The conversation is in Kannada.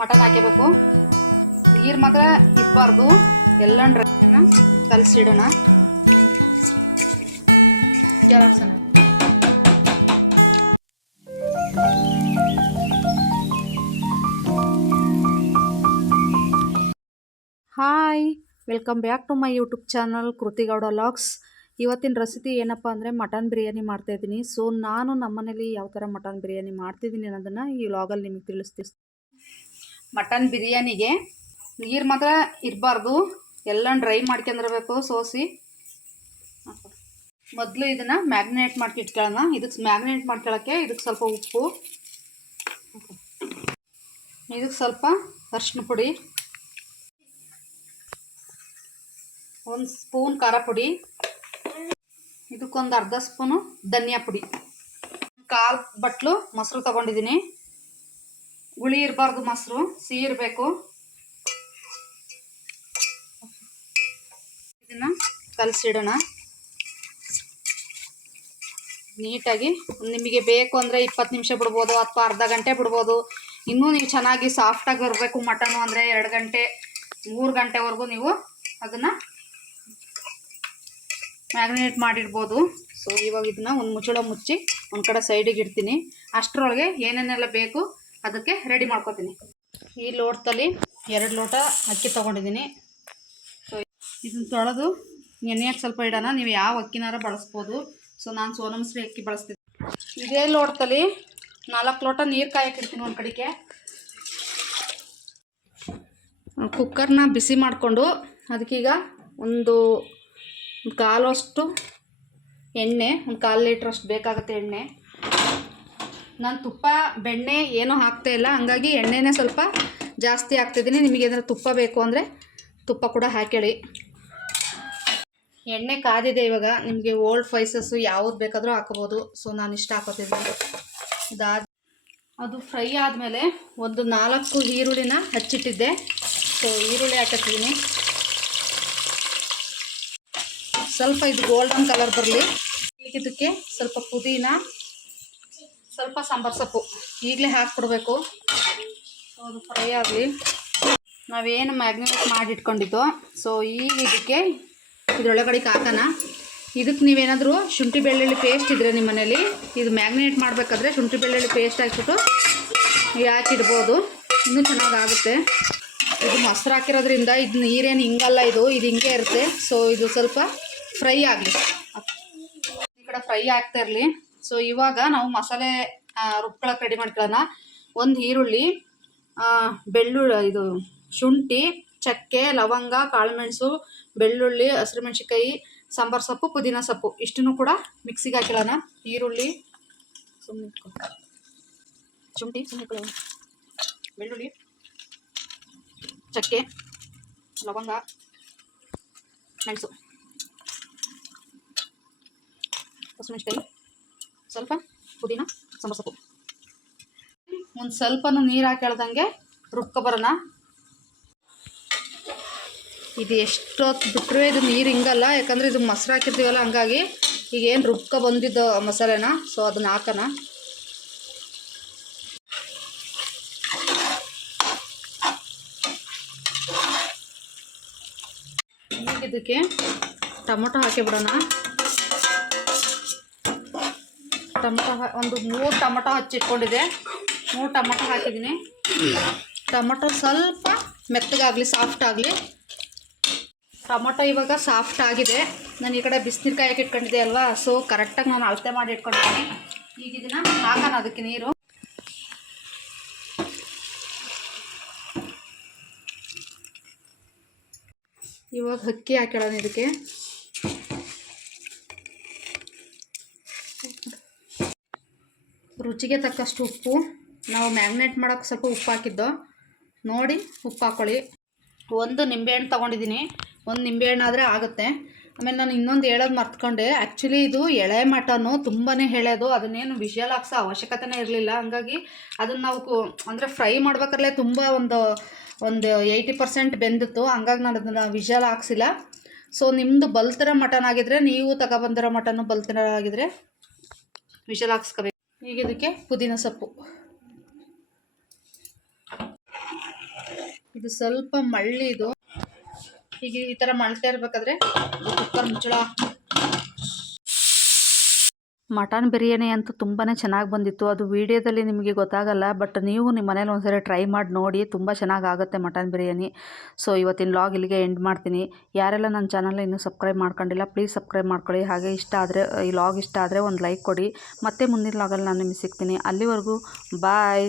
ಮಟನ್ ಹಾಕಬೇಕು. ನೀರು ಮಾತ್ರ ಇರಬಾರ್ದು. ಎಲ್ಲ ಡ್ರೈನ ಕಲಸಿಡೋಣ. ಜರಾಕ್ಸೋಣ. Hi, welcome back to my YouTube channel Kruthi Gowda vlogs. ಇವತ್ತಿನ ರೆಸಿಪಿ ಏನಪ್ಪ ಅಂದರೆ ಮಟನ್ ಬಿರಿಯಾನಿ ಮಾಡ್ತಾಯಿದ್ದೀನಿ. ಸೊ ನಾನು ನಮ್ಮನೇಲಿ ಯಾವ ಥರ ಮಟನ್ ಬಿರಿಯಾನಿ ಮಾಡ್ತಿದ್ದೀನಿ ಅನ್ನೋದನ್ನು ಈ ವ್ಲಾಗಲ್ಲಿ ನಿಮಗೆ ತಿಳಿಸ್ತೀನಿ. ಮಟನ್ ಬಿರಿಯಾನಿಗೆ ನೀರು ಮಾತ್ರ ಇರಬಾರ್ದು. ಎಲ್ಲ ಡ್ರೈ ಮಾಡ್ಕೊಂಡಿರಬೇಕು ಸೋಸಿ. ಮೊದಲು ಇದನ್ನು ಮ್ಯಾಗ್ನೇಟ್ ಮಾಡ್ಕೊ ಇಟ್ಕೊಳ್ಳೋಣ. ಇದಕ್ಕೆ ಮ್ಯಾಗ್ನೇಟ್ ಮಾಡ್ಕೊಳ್ಳೋಕ್ಕೆ ಇದಕ್ಕೆ ಸ್ವಲ್ಪ ಉಪ್ಪು, ಇದಕ್ಕೆ ಸ್ವಲ್ಪ ಅರಿಶಿನ ಪುಡಿ, 1 ಸ್ಪೂನ್ ಖಾರ ಪುಡಿ, ಇದಕ್ಕೊಂದು ಅರ್ಧ ಸ್ಪೂನು ಧನಿಯಾ ಪುಡಿ, 1/4 ಬಟ್ಲು ಮೊಸರು ತೊಗೊಂಡಿದ್ದೀನಿ. ಹುಳಿ ಇರಬಾರ್ದು, ಮೊಸರು ಸಿಹಿ ಇರಬೇಕು. ಇದನ್ನು ಕಲಸಿಡೋಣ ನೀಟಾಗಿ. ನಿಮಗೆ ಬೇಕು ಅಂದರೆ 20 ನಿಮಿಷ ಬಿಡ್ಬೋದು ಅಥವಾ ಅರ್ಧ ಗಂಟೆ ಬಿಡ್ಬೋದು. ಇನ್ನೂ ನೀವು ಚೆನ್ನಾಗಿ ಸಾಫ್ಟಾಗಿ ಬರಬೇಕು ಮಟನು ಅಂದರೆ 2 ಗಂಟೆ 3 ಗಂಟೆವರೆಗೂ ನೀವು ಅದನ್ನು ಮ್ಯಾಗ್ನೇಟ್ ಮಾಡಿಡ್ಬೋದು. ಸೊ ಇವಾಗ ಇದನ್ನ ಒಂದು ಮುಚ್ಚಳ ಮುಚ್ಚಿ ಒಂದು ಕಡೆ ಸೈಡಿಗೆ ಇಡ್ತೀನಿ. ಅಷ್ಟರೊಳಗೆ ಏನೇನೆಲ್ಲ ಬೇಕು ಅದಕ್ಕೆ ರೆಡಿ ಮಾಡ್ಕೊತೀನಿ. ಈ ಲೋಟದಲ್ಲಿ 2 ಲೋಟ ಅಕ್ಕಿ ತೊಗೊಂಡಿದ್ದೀನಿ. ಸೊ ಇದನ್ನು ತೊಳೆದು ನೆನೆಯಕ್ಕೆ ಸ್ವಲ್ಪ ಇಡೋಣ. ನೀವು ಯಾವ ಅಕ್ಕಿನಾರ ಬಳಸ್ಬೋದು. ಸೊ ನಾನು ಸೋನಾ ಮಸೂರಿ ಅಕ್ಕಿ ಬಳಸ್ತೀನಿ. ಇದೇ ಲೋಟದಲ್ಲಿ 4 ಲೋಟ ನೀರು ಕಾಯಕ್ಕೆ ಇಡ್ತೀನಿ ಒಂದು ಕಡೆಗೆ. ಕುಕ್ಕರ್ನ ಬಿಸಿ ಮಾಡಿಕೊಂಡು ಅದಕ್ಕೀಗ ಒಂದು 1/4 ಅಷ್ಟು ಎಣ್ಣೆ, 1/4 ಲೀಟ್ರಷ್ಟು ಬೇಕಾಗುತ್ತೆ ಎಣ್ಣೆ. ನಾನು ತುಪ್ಪ ಬೆಣ್ಣೆ ಏನೂ ಹಾಕ್ತಾಯಿಲ್ಲ, ಹಂಗಾಗಿ ಎಣ್ಣೆನೇ ಸ್ವಲ್ಪ ಜಾಸ್ತಿ ಹಾಕ್ತಿದ್ದೀನಿ. ನಿಮಗೆ ಏನಾದ್ರು ತುಪ್ಪ ಬೇಕು ಅಂದರೆ ತುಪ್ಪ ಕೂಡ ಹಾಕೇಳಿ. ಎಣ್ಣೆ ಕಾದಿದೆ. ಇವಾಗ ನಿಮಗೆ ಓಲ್ಡ್ ಸ್ಪೈಸಸ್ಸು ಯಾವ್ದು ಬೇಕಾದರೂ ಹಾಕೋಬೋದು. ಸೊ ನಾನು ಇಷ್ಟ ಹಾಕೋತಿದ್ದೀನಿ. ಅದು ಫ್ರೈ ಆದಮೇಲೆ ಒಂದು 4 ಈರುಳ್ಳಿನ ಹಚ್ಚಿಟ್ಟಿದ್ದೆ. ಸೊ ಈರುಳ್ಳಿ ಹಾಕತ್ತೀನಿ. ಸ್ವಲ್ಪ ಇದು ಗೋಲ್ಡನ್ ಕಲರ್ ಬರಲಿ. ಈಗ ಇದಕ್ಕೆ ಸ್ವಲ್ಪ ಪುದೀನ, ಸ್ವಲ್ಪ ಸಾಂಬಾರು ಸೊಪ್ಪು ಈಗಲೇ ಹಾಕ್ಬಿಡ್ಬೇಕು. ಸೊ ಅದು ಫ್ರೈ ಆಗಲಿ. ನಾವೇನು ಮ್ಯಾಗ್ನೇಟ್ ಮಾಡಿ ಇಟ್ಕೊಂಡಿದ್ದೋ ಸೊ ಈಗ ಇದಕ್ಕೆ ಇದರೊಳಗಡೆಗೆ ಹಾಕೋಣ. ಇದಕ್ಕೆ ನೀವೇನಾದರೂ ಶುಂಠಿ ಬೆಳ್ಳುಳ್ಳಿ ಪೇಸ್ಟ್ ಇದ್ದರೆ ನಿಮ್ಮ ಮನೇಲಿ ಇದು ಮ್ಯಾಗ್ನೇಟ್ ಮಾಡಬೇಕಾದ್ರೆ ಶುಂಠಿ ಬೆಳ್ಳುಳ್ಳಿ ಪೇಸ್ಟ್ ಹಾಕ್ಬಿಟ್ಟು ಹಾಕಿಡ್ಬೋದು, ಇನ್ನೂ ಚೆನ್ನಾಗಾಗುತ್ತೆ. ಇದು ಮೊಸರು ಹಾಕಿರೋದ್ರಿಂದ ಇದು ನೀರೇನು ಹಿಂಗಲ್ಲ, ಇದು ಹಿಂಗೆ ಇರುತ್ತೆ. ಸೊ ಇದು ಸ್ವಲ್ಪ ಫ್ರೈ ಆಗಲಿ, ಈ ಕಡೆ ಫ್ರೈ ಆಗ್ತಾ ಇರಲಿ. ಸೊ ಇವಾಗ ನಾವು ಮಸಾಲೆ ರುಬ್ಕೊಳಕ್ಕೆ ರೆಡಿ ಮಾಡ್ಕೊಳ್ಳೋಣ. 1 ಈರುಳ್ಳಿ, ಬೆಳ್ಳುಳ್ಳಿ, ಇದು ಶುಂಠಿ, ಚಕ್ಕೆ, ಲವಂಗ, ಕಾಳುಮೆಣಸು, ಬೆಳ್ಳುಳ್ಳಿ, ಹಸಿರುಮೆಣ್ಸಿಕಾಯಿ, ಸಾಂಬಾರು ಸೊಪ್ಪು, ಪುದೀನ ಸೊಪ್ಪು ಇಷ್ಟನ್ನು ಕೂಡ ಮಿಕ್ಸಿಗೆ ಹಾಕಿರೋಣ. ಈರುಳ್ಳಿ, ಶುಂಠಿ, ಬೆಳ್ಳುಳ್ಳಿ, ಚಕ್ಕೆ, ಲವಂಗ, ಮೆಣಸು, ಹಸಿಮೆಣ್ಸಿಕಾಯಿ, ಸ್ವಲ್ಪ ಪುದೀನ, ಸಾಂಬಾರು ಸೊಪ್ಪು, ಒಂದು ಸ್ವಲ್ಪನೂ ನೀರು ಹಾಕೇಳ್ದಂಗೆ ರುಬ್ಕೊಬರೋಣ. ಇದು ಎಷ್ಟೊತ್ತು ಬಿಟ್ಟರೆ ಇದು ನೀರು ಹಿಂಗಲ್ಲ, ಯಾಕಂದರೆ ಇದು ಮೊಸರು ಹಾಕಿರ್ತೀವಲ್ಲ, ಹಂಗಾಗಿ ಈಗ ಏನು ರುಬ್ಕೊ ಬಂದಿದ್ದು ಮಸಾಲೆನ ಸೊ ಅದನ್ನು ಹಾಕೋಣ. ಈಗ ಇದಕ್ಕೆ ಟೊಮೊಟೊ ಹಾಕಿಬಿಡೋಣ. ಒಂದು 3 ಟೊಮೊಟೊ ಹಚ್ಚಿಟ್ಕೊಂಡಿದ್ದೆ. 3 ಟೊಮೊಟೊ ಹಾಕಿದ್ದೀನಿ. ಟೊಮೊಟೊ ಸ್ವಲ್ಪ ಮೆತ್ತಗಾಗಲಿ, ಸಾಫ್ಟ್ ಆಗಲಿ. ಟೊಮೊಟೊ ಇವಾಗ ಸಾಫ್ಟ್ ಆಗಿದೆ. ನಾನು ಈ ಕಡೆ ಬಿಸಿನೀರು ಕಾಯಕ್ಕೆ ಇಟ್ಕೊಂಡಿದ್ದೆ ಅಲ್ವಾ, ಸೊ ಕರೆಕ್ಟಾಗಿ ನಾನು ಅಳತೆ ಮಾಡಿ ಇಟ್ಕೊಂಡಿದ್ದೀನಿ. ಈಗ ಇದನ್ನು ಹಾಕೋಣ ಅದಕ್ಕೆ ನೀರು. ಇವಾಗ ಅಕ್ಕಿ ಹಾಕೊಳ್ಳೋಣ ಇದಕ್ಕೆ. ರುಚಿಗೆ ತಕ್ಕಷ್ಟು ಉಪ್ಪು. ನಾವು ಮ್ಯಾಗ್ನೇಟ್ ಮಾಡೋಕ್ಕೆ ಸ್ವಲ್ಪ ಉಪ್ಪು ಹಾಕಿದ್ದೋ ನೋಡಿ ಉಪ್ಪು ಹಾಕ್ಕೊಳ್ಳಿ. 1 ನಿಂಬೆಹಣ್ಣು ತೊಗೊಂಡಿದ್ದೀನಿ. 1 ನಿಂಬೆಹಣ್ಣು ಆದರೆ ಆಗುತ್ತೆ. ಆಮೇಲೆ ನಾನು ಇನ್ನೊಂದು ಹೇಳೋದು ಮರ್ತ್ಕೊಂಡೆ. ಆ್ಯಕ್ಚುಲಿ ಇದು ಎಳೆ ಮಟನ್ನು ತುಂಬಾ ಎಳೆದು, ಅದನ್ನೇನು ವಿಷಲ್ ಹಾಕ್ಸೋ ಅವಶ್ಯಕತೆನೇ ಇರಲಿಲ್ಲ. ಹಂಗಾಗಿ ಅದನ್ನು ನಾವು ಅಂದರೆ ಫ್ರೈ ಮಾಡ್ಬೇಕಾದ್ರೆ ತುಂಬ ಒಂದು 80% ಬೆಂದಿತ್ತು. ಹಂಗಾಗಿ ನಾನು ಅದನ್ನು ವಿಷಲ್ ಹಾಕ್ಸಿಲ್ಲ. ಸೊ ನಿಮ್ಮದು ಬಲ್ತಿರೋ ಮಟನ್ ಆಗಿದ್ದರೆ, ನೀವು ತಗೊಬಂದಿರೋ ಮಟನ್ನು ಬಲ್ತಿರೋ ಆಗಿದ್ದರೆ ವಿಷಲ್ ಹಾಕ್ಸ್ಕೋಬೇಕು. ಈಗ ಇದಕ್ಕೆ ಪುದೀನ ಸೊಪ್ಪು, ಇದು ಸ್ವಲ್ಪ ಮಳ್ಳಿ ಇದು. ಈಗ ಈ ಥರ ಮಳ್ತಾ ಇರಬೇಕಾದ್ರೆ ಕುಕ್ಕರ್ ಮುಚ್ಚಳ. ಮಟನ್ ಬಿರಿಯಾನಿ ಅಂತೂ ತುಂಬಾ ಚೆನ್ನಾಗಿ ಬಂದಿತ್ತು. ಅದು ವೀಡಿಯೋದಲ್ಲಿ ನಿಮಗೆ ಗೊತ್ತಾಗಲ್ಲ, ಬಟ್ ನೀವು ನಿಮ್ಮ ಮನೇಲಿ ಒಂದ್ಸರಿ ಟ್ರೈ ಮಾಡಿ ನೋಡಿ, ತುಂಬ ಚೆನ್ನಾಗಾಗುತ್ತೆ ಮಟನ್ ಬಿರಿಯಾನಿ. ಸೊ ಇವತ್ತಿನ ವ್ಲಾಗ್ ಇಲ್ಲಿಗೆ ಎಂಡ್ ಮಾಡ್ತೀನಿ. ಯಾರೆಲ್ಲ ನನ್ನ ಚಾನಲ್ ಇನ್ನೂ ಸಬ್ಸ್ಕ್ರೈಬ್ ಮಾಡ್ಕೊಂಡಿಲ್ಲ ಪ್ಲೀಸ್ ಸಬ್ಸ್ಕ್ರೈಬ್ ಮಾಡ್ಕೊಳ್ಳಿ. ಹಾಗೆ ಈ ವ್ಲಾಗ್ ಇಷ್ಟ ಆದರೆ ಒಂದು ಲೈಕ್ ಕೊಡಿ. ಮತ್ತೆ ಮುಂದಿನ ವ್ಲಾಗಲ್ಲಿ ನಾನು ನಿಮಗೆ ಸಿಗ್ತೀನಿ. ಅಲ್ಲಿವರೆಗೂ ಬಾಯ್.